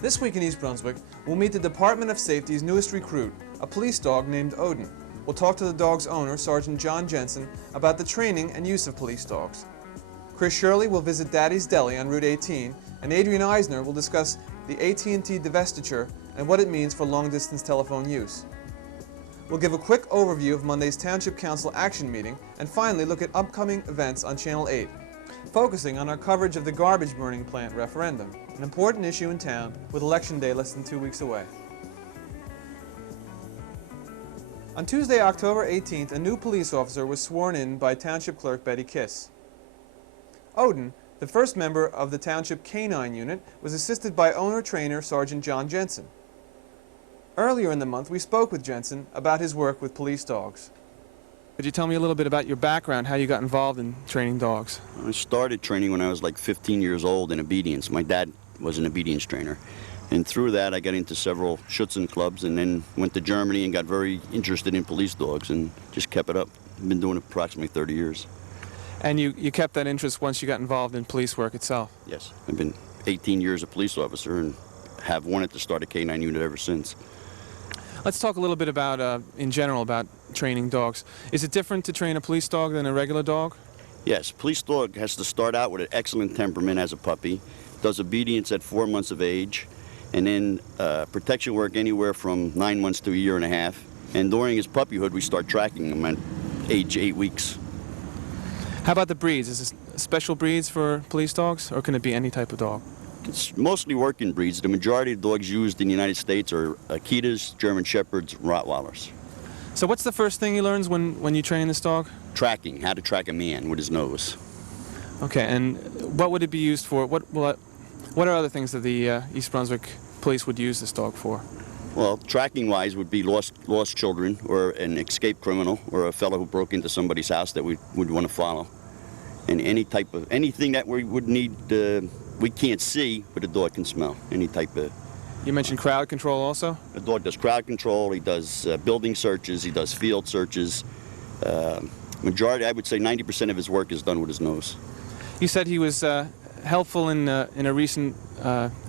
This week in East Brunswick, we'll meet the Department of Safety's newest recruit, a police dog named Odin. We'll talk to the dog's owner, Sergeant John Jensen, about the training and use of police dogs. Chris Shirley will visit Daddy's Deli on Route 18, and Adrian Eisner will discuss the AT&T divestiture and what it means for long-distance telephone use. We'll give a quick overview of Monday's Township Council action meeting, and finally look at upcoming events on Channel 8, focusing on our coverage of the garbage burning plant referendum, an important issue in town with Election Day less than 2 weeks away. On Tuesday, October 18th, a new police officer was sworn in by Township Clerk Betty Kiss. Odin, the first member of the Township Canine Unit, was assisted by owner-trainer Sergeant John Jensen. Earlier in the month, we spoke with Jensen about his work with police dogs. Could you tell me a little bit about your background, how you got involved in training dogs? I started training when I was like 15 years old in obedience. My dad was an obedience trainer. And through that, I got into several Schutzen clubs and then went to Germany and got very interested in police dogs and just kept it up. I've been doing it approximately 30 years. And you kept that interest once you got involved in police work itself? Yes. I've been 18 years a police officer and have wanted to start a canine unit ever since. Let's talk a little bit about, in general, about training dogs. Is it different to train a police dog than a regular dog? Yes. Police dog has to start out with an excellent temperament as a puppy, does obedience at 4 months of age, and then protection work anywhere from 9 months to a year and a half. And during his puppyhood, we start tracking him at age 8 weeks. How about the breeds? Is this special breeds for police dogs, or can it be any type of dog? It's mostly working breeds. The majority of dogs used in the United States are Akitas, German Shepherds, Rottweilers. So what's the first thing he learns when you train this dog? Tracking, how to track a man with his nose. Okay, and what would it be used for? What are other things that the East Brunswick police would use this dog for? Well, tracking-wise would be lost children, or an escaped criminal, or a fellow who broke into somebody's house that we would want to follow. And anything that we would need, we can't see, but a dog can smell. Any type of... You mentioned crowd control also? The dog does crowd control, he does building searches, he does field searches. Majority, I would say 90% of his work is done with his nose. You said he was helpful in a recent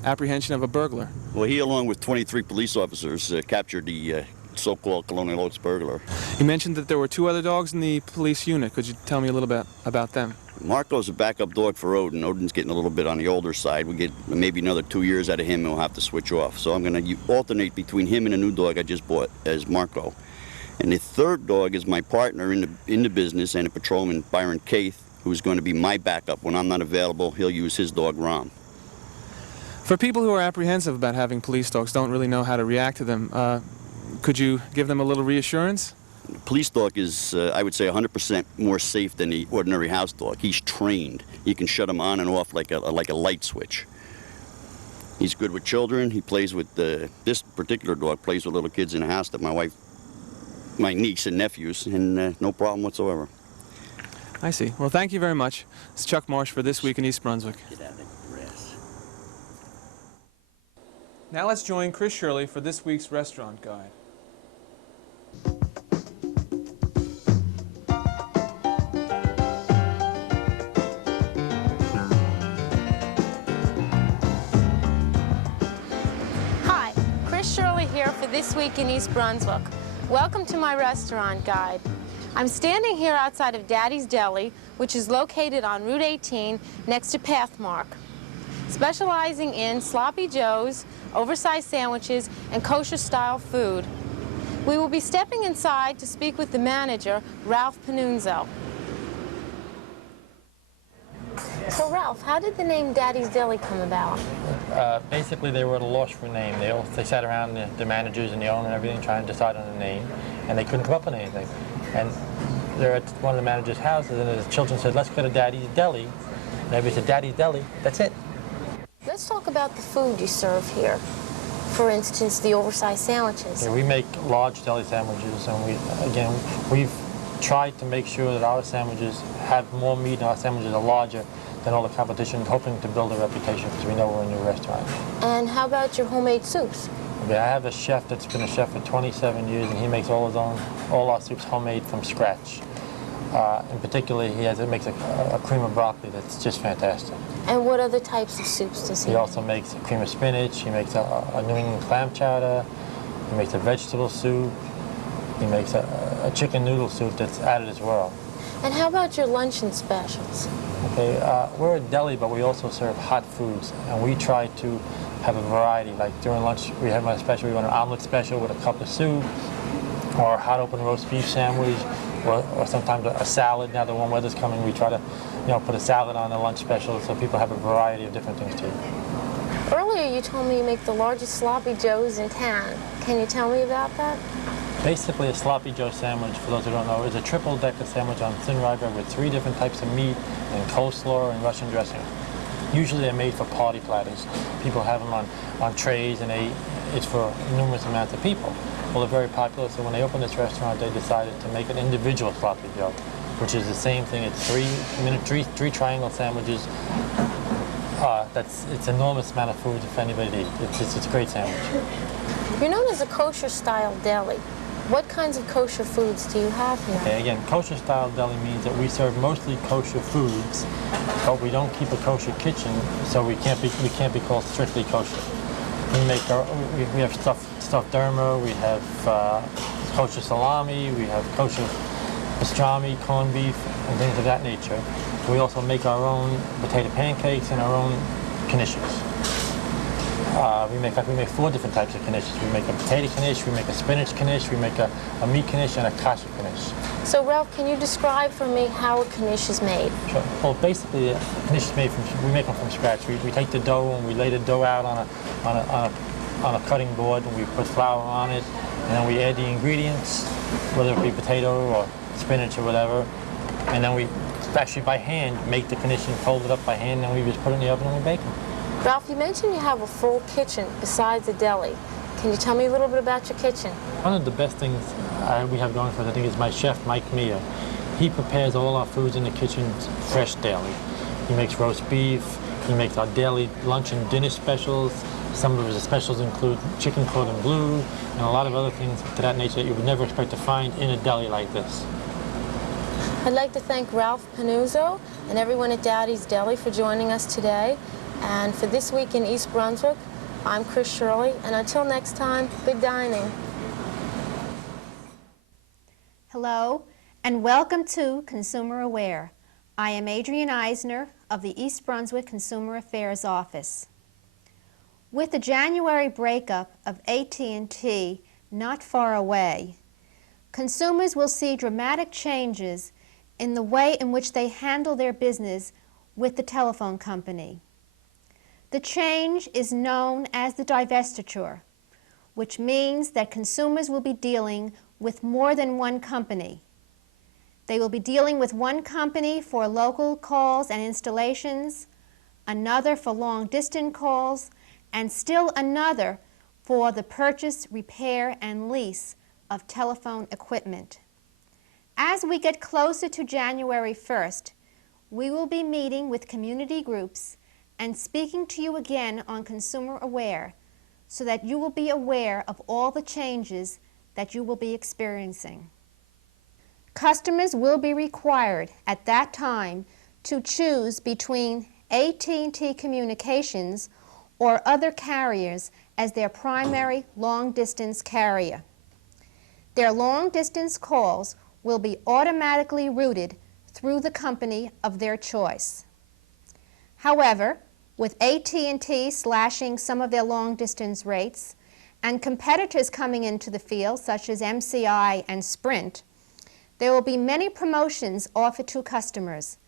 apprehension of a burglar. Well, he, along with 23 police officers, captured the so-called Colonial Oaks burglar. You mentioned that there were 2 other dogs in the police unit. Could you tell me a little bit about them? Marco's a backup dog for Odin. Odin's getting a little bit on the older side. We get maybe another 2 years out of him, and we'll have to switch off. So I'm going to alternate between him and a new dog I just bought as Marco. And the third dog is my partner in the business, and a patrolman, Byron Caith, who's going to be my backup. When I'm not available, he'll use his dog, Rom. For people who are apprehensive about having police dogs, don't really know how to react to them, could you give them a little reassurance? The police dog is, I would say, 100% more safe than the ordinary house dog. He's trained. You can shut him on and off like a light switch. He's good with children. He plays with, this particular dog plays with little kids in the house that my niece and nephews, and no problem whatsoever. I see. Well, thank you very much. It's Chuck Marsh for This Week in East Brunswick. Get out of the grass. Now let's join Chris Shirley for this week's restaurant guide. Hi, Chris Shirley here for This Week in East Brunswick. Welcome to my restaurant guide. I'm standing here outside of Daddy's Deli, which is located on Route 18 next to Pathmark, specializing in sloppy joes, oversized sandwiches, and kosher-style food. We will be stepping inside to speak with the manager, Ralph Panunzo. So Ralph, how did the name Daddy's Deli come about? Basically, they were at a loss for a name. They sat around, the managers and the owner and everything, trying to decide on a name, and they couldn't come up with anything. And they're at one of the manager's houses, and the children said, "Let's go to Daddy's Deli." And everybody said, "Daddy's Deli, that's it." Let's talk about the food you serve here. For instance, the oversized sandwiches. Yeah, we make large deli sandwiches, and we've tried to make sure that our sandwiches have more meat and our sandwiches are larger than all the competition, hoping to build a reputation because we know we're a new restaurant. And how about your homemade soups? Yeah, I have a chef that's been a chef for 27 years, and he makes all our soups homemade from scratch. In particular, he makes a cream of broccoli that's just fantastic. And what other types of soups does he He make? also makes a cream of spinach. He makes a New England clam chowder. He makes a vegetable soup. He makes a chicken noodle soup that's out of this world. And how about your luncheon specials? Okay, we're a deli, but we also serve hot foods, and we try to have a variety. Like during lunch, we have my special. We run an omelet special with a cup of soup, or a hot open roast beef sandwich, or sometimes a salad. Now the warm weather's coming, we try to, put a salad on the lunch special so people have a variety of different things to eat. Earlier you told me you make the largest sloppy joes in town. Can you tell me about that? Basically, a sloppy joe sandwich, for those who don't know, is a triple-decker sandwich on thin rye bread with 3 different types of meat and coleslaw and Russian dressing. Usually they're made for party platters. People have them on trays, and it's for numerous amounts of people. Well, they're very popular, so when they opened this restaurant, they decided to make an individual sloppy joe, which is the same thing. It's three triangle sandwiches. It's an enormous amount of food if anybody eats. It's a great sandwich. You're known as a kosher-style deli. What kinds of kosher foods do you have here? Okay, again, kosher-style deli means that we serve mostly kosher foods, but we don't keep a kosher kitchen, so we can't be called strictly kosher. We have stuffed derma, we have kosher salami, we have kosher pastrami, corned beef, and things of that nature. We also make our own potato pancakes and our own knishes. We make 4 different types of knishes. We make a potato knish, we make a spinach knish, we make a meat knish, and a kasha knish. So Ralph, can you describe for me how a knish is made? Sure. Well, basically, a knish is made we make them from scratch. We take the dough and we lay the dough out on a cutting board, and we put flour on it, and then we add the ingredients, whether it be potato or spinach or whatever, and then we actually by hand make the knish and fold it up by hand, and we just put it in the oven and we bake them. Ralph, you mentioned you have a full kitchen besides a deli. Can you tell me a little bit about your kitchen? One of the best things we have going for us, I think, is my chef, Mike Mia. He prepares all our foods in the kitchen fresh daily. He makes roast beef, he makes our daily lunch and dinner specials. Some of his specials include chicken cordon bleu and a lot of other things to that nature that you would never expect to find in a deli like this. I'd like to thank Ralph Panuzzo and everyone at Daddy's Deli for joining us today. And for This Week in East Brunswick, I'm Chris Shirley, and until next time, good dining. Hello, and welcome to Consumer Aware. I am Adrienne Eisner of the East Brunswick Consumer Affairs Office. With the January breakup of AT&T not far away, consumers will see dramatic changes in the way in which they handle their business with the telephone company. The change is known as the divestiture, which means that consumers will be dealing with more than one company. They will be dealing with one company for local calls and installations, another for long-distance calls, and still another for the purchase, repair, and lease of telephone equipment. As we get closer to January 1st, we will be meeting with community groups and speaking to you again on Consumer Aware so that you will be aware of all the changes that you will be experiencing. Customers will be required at that time to choose between AT&T Communications or other carriers as their primary long-distance carrier. Their long-distance calls will be automatically routed through the company of their choice. However, with AT&T slashing some of their long-distance rates and competitors coming into the field, such as MCI and Sprint, there will be many promotions offered to customers,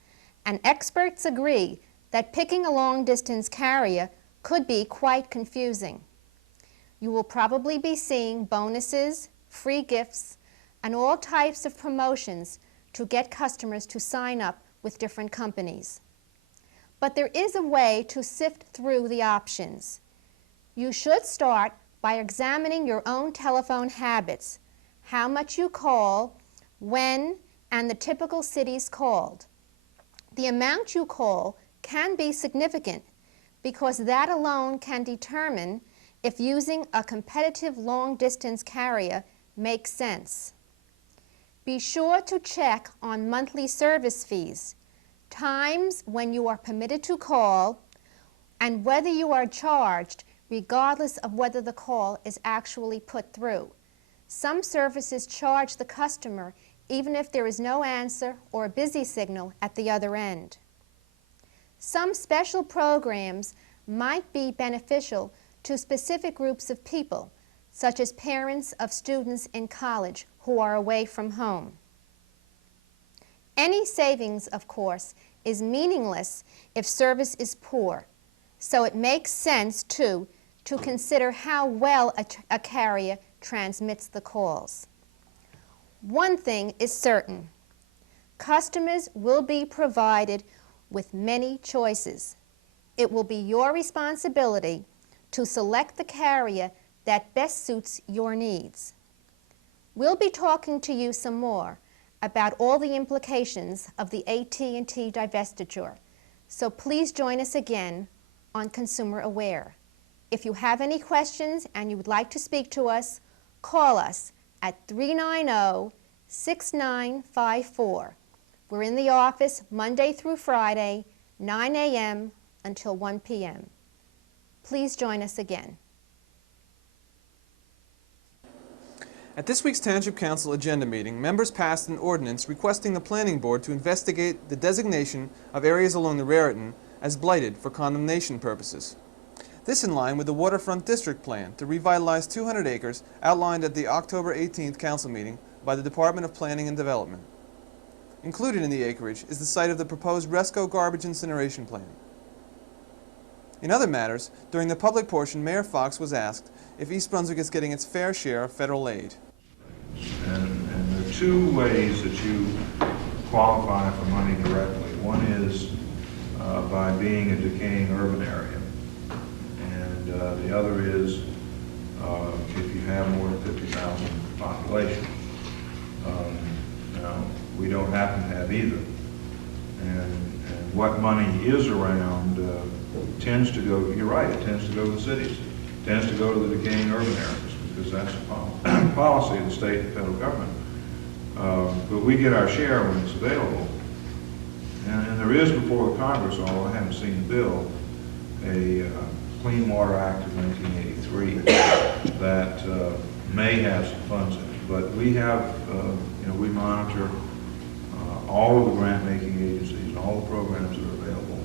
and experts agree that picking a long-distance carrier could be quite confusing. You will probably be seeing bonuses, free gifts, and all types of promotions to get customers to sign up with different companies. But there is a way to sift through the options. You should start by examining your own telephone habits, how much you call, when, and the typical cities called. The amount you call can be significant because that alone can determine if using a competitive long-distance carrier makes sense. Be sure to check on monthly service fees, times when you are permitted to call, and whether you are charged regardless of whether the call is actually put through. Some services charge the customer even if there is no answer or a busy signal at the other end. Some special programs might be beneficial to specific groups of people, such as parents of students in college who are away from home. Any savings, of course, is meaningless if service is poor, so it makes sense, too, to consider how well a carrier transmits the calls. One thing is certain: customers will be provided with many choices. It will be your responsibility to select the carrier that best suits your needs. We'll be talking to you some more about all the implications of the AT&T divestiture, so please join us again on Consumer Aware. If you have any questions and you would like to speak to us, call us at 390-6954. We're in the office Monday through Friday, 9 a.m. until 1 p.m. Please join us again. At this week's Township Council agenda meeting, members passed an ordinance requesting the Planning Board to investigate the designation of areas along the Raritan as blighted for condemnation purposes. This in line with the Waterfront District Plan to revitalize 200 acres outlined at the October 18th Council meeting by the Department of Planning and Development. Included in the acreage is the site of the proposed Resco garbage incineration plant. In other matters, during the public portion, Mayor Fox was asked if East Brunswick is getting its fair share of federal aid. And there are two ways that you qualify for money directly. One is by being a decaying urban area. And the other is if you have more than 50,000 population. Now, we don't happen to have either. And what money is around tends to go, you're right, it tends to go to the cities. It tends to go to the decaying urban areas because that's the policy of the state and federal government. But we get our share when it's available. And there is before the Congress, although I haven't seen the bill, a Clean Water Act of 1983 that may have some funds in it. But we have, we monitor all of the grant-making agencies and all the programs that are available.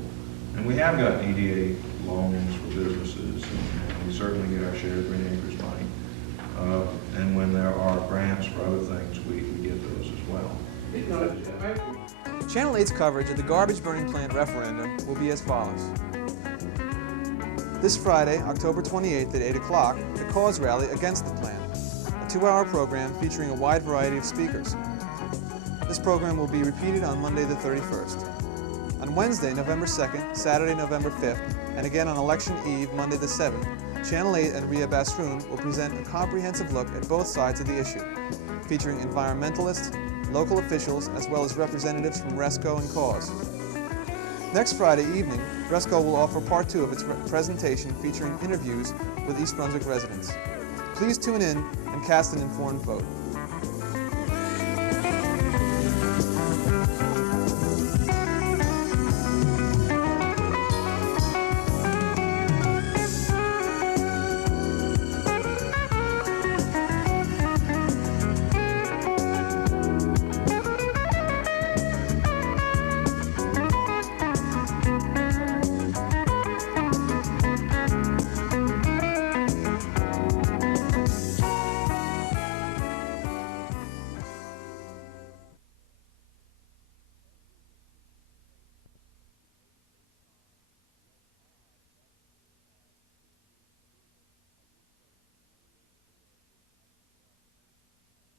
And we have got EDA loans for businesses, and we certainly get our share of Green Acres money. And when there are grants for other things, we get those as well. Channel 8's coverage of the garbage burning plant referendum will be as follows. This Friday, October 28th at 8 o'clock, the Cause Rally Against the Plant, a 2-hour program featuring a wide variety of speakers. This program will be repeated on Monday the 31st. On Wednesday, November 2nd, Saturday, November 5th, and again on Election Eve, Monday the 7th, Channel 8 and Ria Basroon will present a comprehensive look at both sides of the issue, featuring environmentalists, local officials, as well as representatives from Resco and Cause. Next Friday evening, Resco will offer part 2 of its presentation featuring interviews with East Brunswick residents. Please tune in and cast an informed vote.